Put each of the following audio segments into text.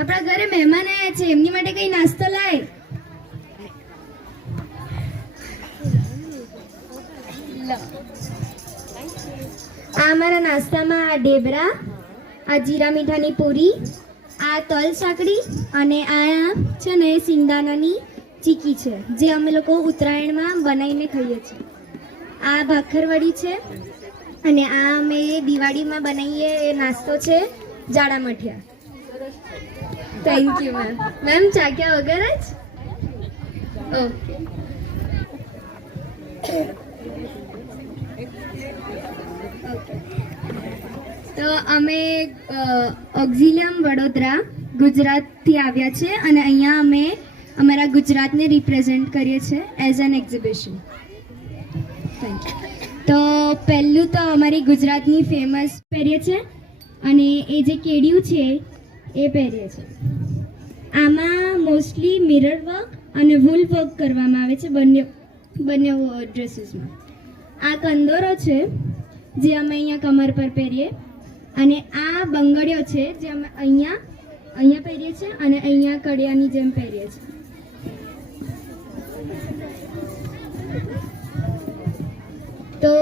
આપણા ઘરે મહેમાન આવ્યા છે, એમની માટે કઈ નાસ્તો લાય. આ અમારા નાસ્તામાં આ ઢેબરા, આ જીરા મીઠાની પૂરી, આ તલ સાંકડી અને આ છે ને સિંગદાણાની ચીકી છે, જે અમે લોકો ઉત્તરાયણમાં બનાવીને ખાઈએ છીએ. આ ભાખરવડી છે અને આ અમે દિવાળીમાં બનાવીએ એ નાસ્તો છે જાડા મઠિયા. Thank you ma'am. મેમ ચાખ્યા વગર જ? ઓકે. તો અમે ઓક્ઝિલિયમ વડોદરા ગુજરાતથી આવ્યા છે અને અહીંયા અમે અમારા ગુજરાતને રિપ્રેઝેન્ટ કરીએ છીએ as an exhibition. Thank you. તો પહેલું તો અમારી ગુજરાતની ફેમસ પહેરીએ છે અને એ જે કેડિયું છે એ પહેરીએ છે. આમાં મોસ્ટલી મિરર વર્ક અને વૂલ વર્ક કરવામાં આવે છે બંને ડ્રેસીસમાં. આ કંદોરો છે જે અમે અહીંયા કમર પર પહેરીએ અને આ બંગડીઓ છે જે અમે અહીંયા પહેરીએ છીએ અને અહીંયા કડિયાની જેમ પહેરીએ છીએ. તો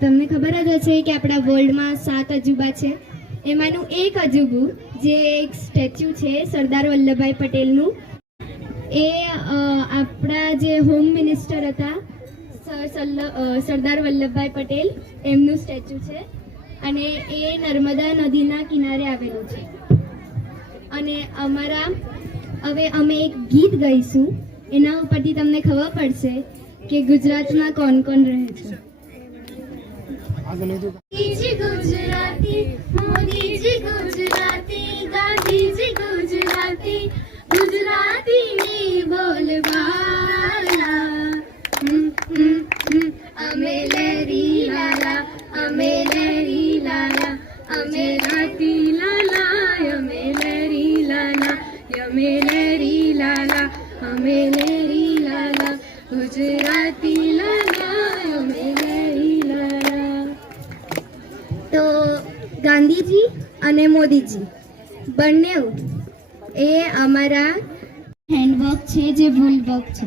તમને ખબર જ હશે કે આપણા વર્લ્ડમાં 7 અજુબા છે. એમાંનું એક અજુબું જે એક સ્ટેચ્યુ છે સરદાર વલ્લભભાઈ પટેલનું, એ આપણા જે હોમ મિનિસ્ટર હતા સરદાર વલ્લભભાઈ પટેલ, એમનું સ્ટેચ્યુ છે અને એ નર્મદા નદીના કિનારે આવેલું છે. અને હવે અમે એક ગીત ગાઈશું, એના ઉપરથી તમને ખબર પડશે કે ગુજરાતમાં કોણ કોણ રહે છે. મોદીજી ગુજરાતી, મોદીજી ગુજરાતી, ગાંધીજી ગુજરાતી, ગુજરાતીની બોલબાલા. અમે લહેરી લાલા, અમે લહેરી લાલા, અમે રાતી લાલા, અમે લહેરી લાલા, અમે લહેરી લાલા, અમે લહેરી લાલા, ગુજરાતી લાલા, અમે લહેરી લાલા. તો ગાંધીજી અને મોદીજી બંને એ અમારા હેન્ડવર્ક છે, જે વૂલ વર્ક છે.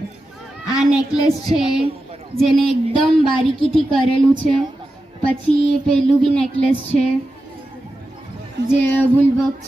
આ નેકલેસ છે જેને એકદમ બારીકીથી કરેલું છે. પછી પેલું બી નેકલેસ છે જે વૂલ વર્ક છે.